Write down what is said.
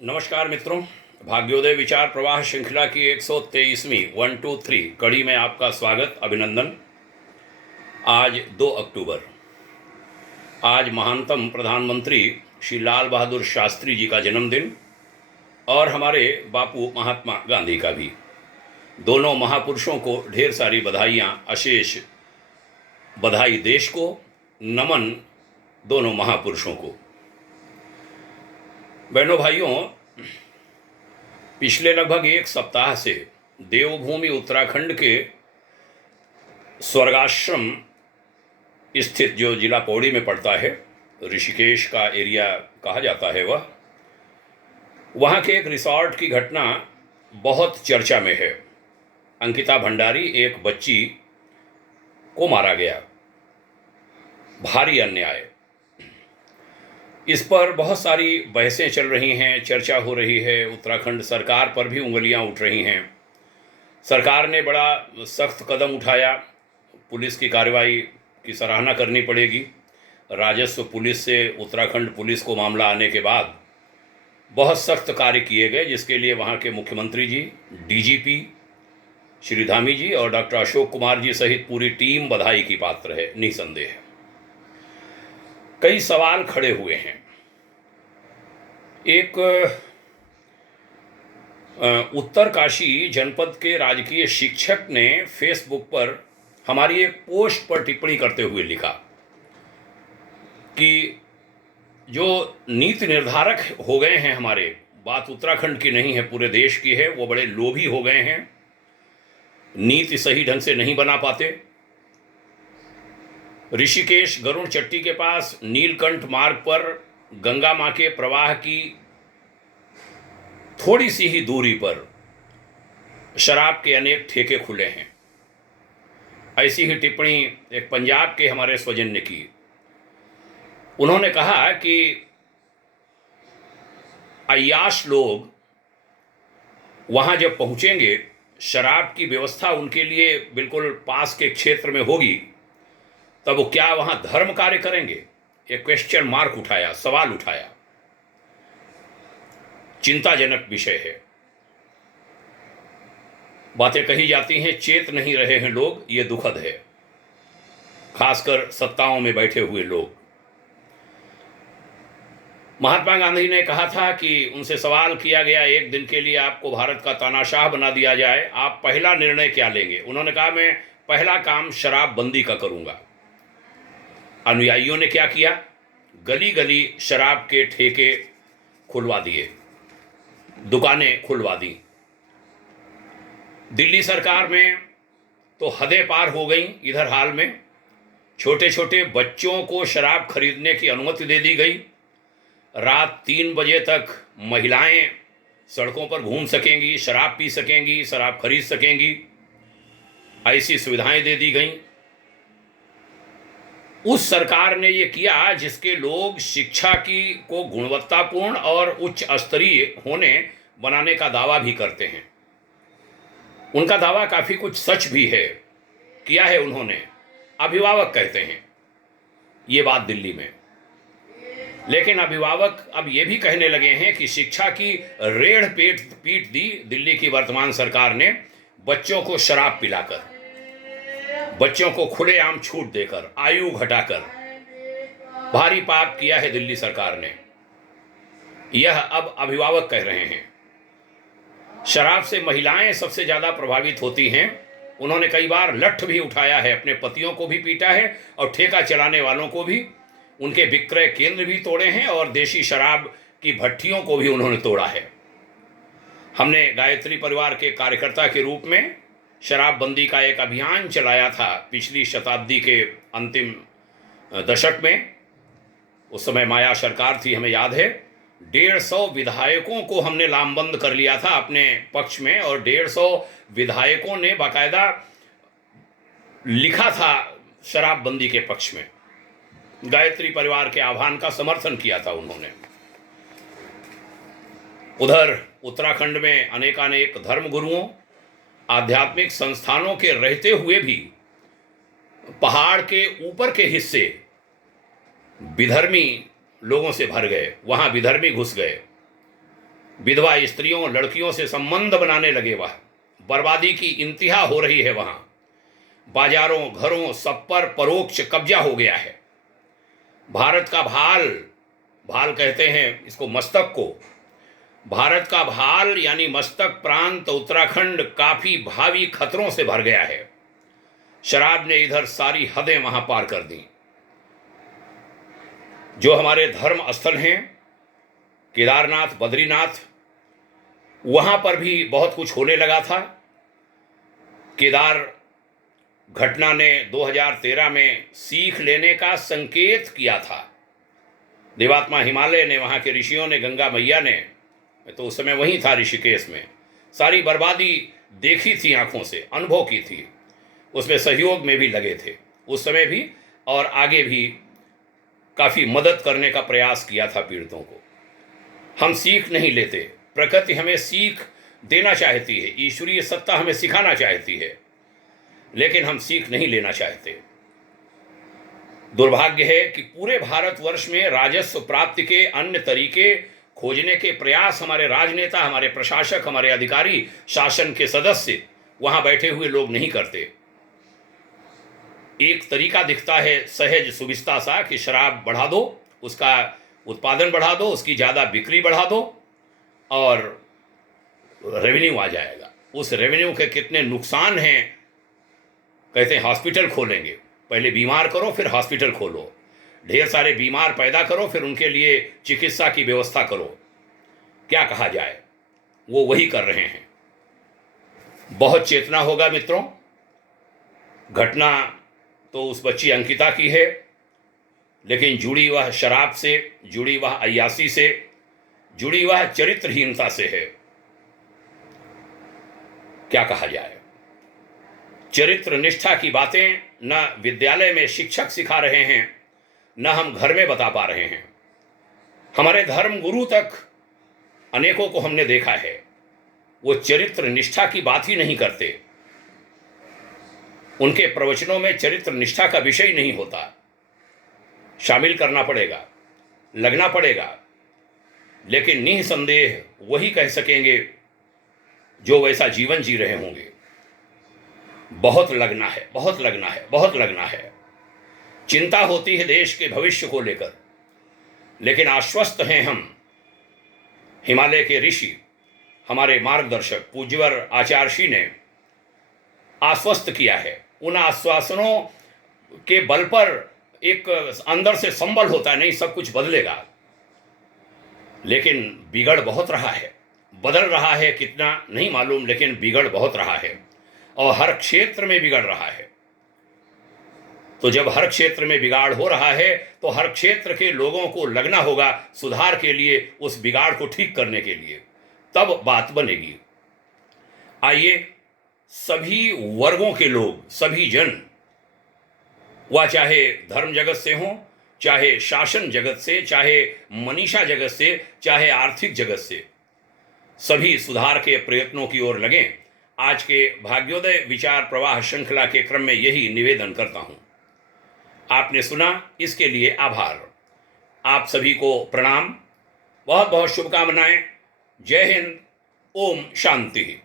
नमस्कार मित्रों, भाग्योदय विचार प्रवाह श्रृंखला की 123वीं 123 कड़ी में आपका स्वागत, अभिनंदन। आज 2 अक्टूबर, आज महानतम प्रधानमंत्री श्री लाल बहादुर शास्त्री जी का जन्मदिन और हमारे बापू महात्मा गांधी का भी। दोनों महापुरुषों को ढेर सारी बधाइयाँ, अशेष बधाई देश को, नमन दोनों महापुरुषों को। बहनों भाइयों, पिछले लगभग एक सप्ताह से देवभूमि उत्तराखंड के स्वर्गाश्रम स्थित, जो जिला पौड़ी में पड़ता है, ऋषिकेश का एरिया कहा जाता है, वहाँ के एक रिसॉर्ट की घटना बहुत चर्चा में है। अंकिता भंडारी, एक बच्ची को मारा गया, भारी अन्याय। इस पर बहुत सारी बहसें चल रही हैं, चर्चा हो रही है। उत्तराखंड सरकार पर भी उंगलियां उठ रही हैं। सरकार ने बड़ा सख्त कदम उठाया, पुलिस की कार्रवाई की सराहना करनी पड़ेगी। राजस्व पुलिस से उत्तराखंड पुलिस को मामला आने के बाद बहुत सख्त कार्य किए गए, जिसके लिए वहाँ के मुख्यमंत्री जी, डीजीपी श्री धामी जी और डॉक्टर अशोक कुमार जी सहित पूरी टीम बधाई की पात्र है, निसंदेह। कई सवाल खड़े हुए हैं। एक उत्तरकाशी जनपद के राजकीय शिक्षक ने फेसबुक पर हमारी एक पोस्ट पर टिप्पणी करते हुए लिखा कि जो नीति निर्धारक हो गए हैं हमारे, बात उत्तराखंड की नहीं है, पूरे देश की है, वो बड़े लोभी हो गए हैं, नीति सही ढंग से नहीं बना पाते। ऋषिकेश गरुड़ चट्टी के पास नीलकंठ मार्ग पर गंगा मां के प्रवाह की थोड़ी सी ही दूरी पर शराब के अनेक ठेके खुले हैं। ऐसी ही टिप्पणी एक पंजाब के हमारे स्वजन ने की। उन्होंने कहा कि अय्याश लोग वहां जब पहुंचेंगे, शराब की व्यवस्था उनके लिए बिल्कुल पास के क्षेत्र में होगी, तब वो क्या वहां धर्म कार्य करेंगे? एक क्वेश्चन मार्क उठाया, सवाल उठाया। चिंताजनक विषय है। बातें कही जाती हैं, चेत नहीं रहे हैं लोग, ये दुखद है, खासकर सत्ताओं में बैठे हुए लोग। महात्मा गांधी ने कहा था कि उनसे सवाल किया गया, एक दिन के लिए आपको भारत का तानाशाह बना दिया जाए, आप पहला निर्णय क्या लेंगे? उन्होंने कहा, मैं पहला काम शराबबंदी का करूंगा। अनुयायियों ने क्या किया? गली गली शराब के ठेके खुलवा दिए, दुकानें खुलवा दी। दिल्ली सरकार में तो हदें पार हो गई। इधर हाल में छोटे छोटे बच्चों को शराब खरीदने की अनुमति दे दी गई। रात 3 बजे तक महिलाएं सड़कों पर घूम सकेंगी, शराब पी सकेंगी, शराब खरीद सकेंगी, ऐसी सुविधाएं दे दी गई। उस सरकार ने ये किया जिसके लोग शिक्षा की को गुणवत्तापूर्ण और उच्च स्तरीय होने बनाने का दावा भी करते हैं। उनका दावा काफ़ी कुछ सच भी है, किया है उन्होंने, अभिभावक कहते हैं ये बात दिल्ली में। लेकिन अभिभावक अब ये भी कहने लगे हैं कि शिक्षा की रेढ़ पीट दी दिल्ली की वर्तमान सरकार ने, बच्चों को शराब पिलाकर, बच्चों को खुलेआम छूट देकर, आयु घटाकर। भारी पाप किया है दिल्ली सरकार ने, यह अब अभिभावक कह रहे हैं। शराब से महिलाएं सबसे ज्यादा प्रभावित होती हैं। उन्होंने कई बार लठ भी उठाया है, अपने पतियों को भी पीटा है और ठेका चलाने वालों को भी। उनके विक्रय केंद्र भी तोड़े हैं और देशी शराब की भट्टियों को भी उन्होंने तोड़ा है। हमने गायत्री परिवार के कार्यकर्ता के रूप में शराबबंदी का एक अभियान चलाया था पिछली शताब्दी के अंतिम दशक में। उस समय माया सरकार थी, हमें याद है। 150 विधायकों को हमने लामबंद कर लिया था अपने पक्ष में, और 150 विधायकों ने बाकायदा लिखा था शराबबंदी के पक्ष में। गायत्री परिवार के आह्वान का समर्थन किया था उन्होंने। उधर उत्तराखंड में अनेकानेक धर्मगुरुओं, आध्यात्मिक संस्थानों के रहते हुए भी पहाड़ के ऊपर के हिस्से विधर्मी लोगों से भर गए, वहां विधर्मी घुस गए। विधवा स्त्रियों लड़कियों से संबंध बनाने लगे। वह बर्बादी की इंतहा हो रही है। वहाँ बाजारों घरों सब पर परोक्ष कब्जा हो गया है। भारत का भाल, भाल कहते हैं इसको मस्तक को, भारत का भाल यानी मस्तक प्रांत उत्तराखंड काफी भावी खतरों से भर गया है। शराब ने इधर सारी हदें वहां पार कर दी। जो हमारे धर्म स्थल हैं केदारनाथ बद्रीनाथ, वहां पर भी बहुत कुछ होने लगा था। केदार घटना ने 2013 में सीख लेने का संकेत किया था। देवात्मा हिमालय ने, वहाँ के ऋषियों ने, गंगा मैया ने, तो उस समय वहीं था ऋषिकेश में, सारी बर्बादी देखी थी, आंखों से अनुभव की थी, उसमें सहयोग में भी लगे थे उस समय भी, और आगे भी काफ़ी मदद करने का प्रयास किया था पीड़ितों को। हम सीख नहीं लेते, प्रकृति हमें सीख देना चाहती है, ईश्वरीय सत्ता हमें सिखाना चाहती है, लेकिन हम सीख नहीं लेना चाहते। दुर्भाग्य है कि पूरे भारतवर्ष में राजस्व प्राप्ति के अन्य तरीके खोजने के प्रयास हमारे राजनेता, हमारे प्रशासक, हमारे अधिकारी, शासन के सदस्य, वहां बैठे हुए लोग नहीं करते। एक तरीका दिखता है सहज सुविस्ता सा कि शराब बढ़ा दो, उसका उत्पादन बढ़ा दो, उसकी ज़्यादा बिक्री बढ़ा दो और रेवेन्यू आ जाएगा। उस रेवेन्यू के कितने नुकसान हैं। कहते हैं हॉस्पिटल खोलेंगे, पहले बीमार करो फिर हॉस्पिटल खोलो, ढेर सारे बीमार पैदा करो फिर उनके लिए चिकित्सा की व्यवस्था करो। क्या कहा जाए, वो वही कर रहे हैं। बहुत चेतना होगा मित्रों। घटना तो उस बच्ची अंकिता की है, लेकिन जुड़ी वह शराब से, जुड़ी वह अय्यासी से, जुड़ी वह चरित्रहीनता से है। क्या कहा जाए, चरित्र निष्ठा की बातें न विद्यालय में शिक्षक सिखा रहे हैं, न हम घर में बता पा रहे हैं। हमारे धर्म गुरु तक अनेकों को हमने देखा है, वो चरित्र निष्ठा की बात ही नहीं करते। उनके प्रवचनों में चरित्र निष्ठा का विषय नहीं होता। शामिल करना पड़ेगा, लगना पड़ेगा, लेकिन निसंदेह वही कह सकेंगे जो वैसा जीवन जी रहे होंगे। बहुत लगना है, बहुत लगना है, बहुत लगना है। चिंता होती है देश के भविष्य को लेकर, लेकिन आश्वस्त हैं हम। हिमालय के ऋषि, हमारे मार्गदर्शक पूज्यवर आचार्य ने आश्वस्त किया है। उन आश्वासनों के बल पर एक अंदर से संबल होता है, नहीं सब कुछ बदलेगा, लेकिन बिगड़ बहुत रहा है। बदल रहा है कितना नहीं मालूम, लेकिन बिगड़ बहुत रहा है और हर क्षेत्र में बिगड़ रहा है। तो जब हर क्षेत्र में बिगाड़ हो रहा है तो हर क्षेत्र के लोगों को लगना होगा सुधार के लिए, उस बिगाड़ को ठीक करने के लिए, तब बात बनेगी। आइए सभी वर्गों के लोग, सभी जन, वह चाहे धर्म जगत से हों, चाहे शासन जगत से, चाहे मनीषा जगत से, चाहे आर्थिक जगत से, सभी सुधार के प्रयत्नों की ओर लगें। आज के भाग्योदय विचार प्रवाह श्रृंखला के क्रम में यही निवेदन करता हूं। आपने सुना, इसके लिए आभार। आप सभी को प्रणाम, बहुत बहुत शुभकामनाएं। जय हिंद, ओम शांति।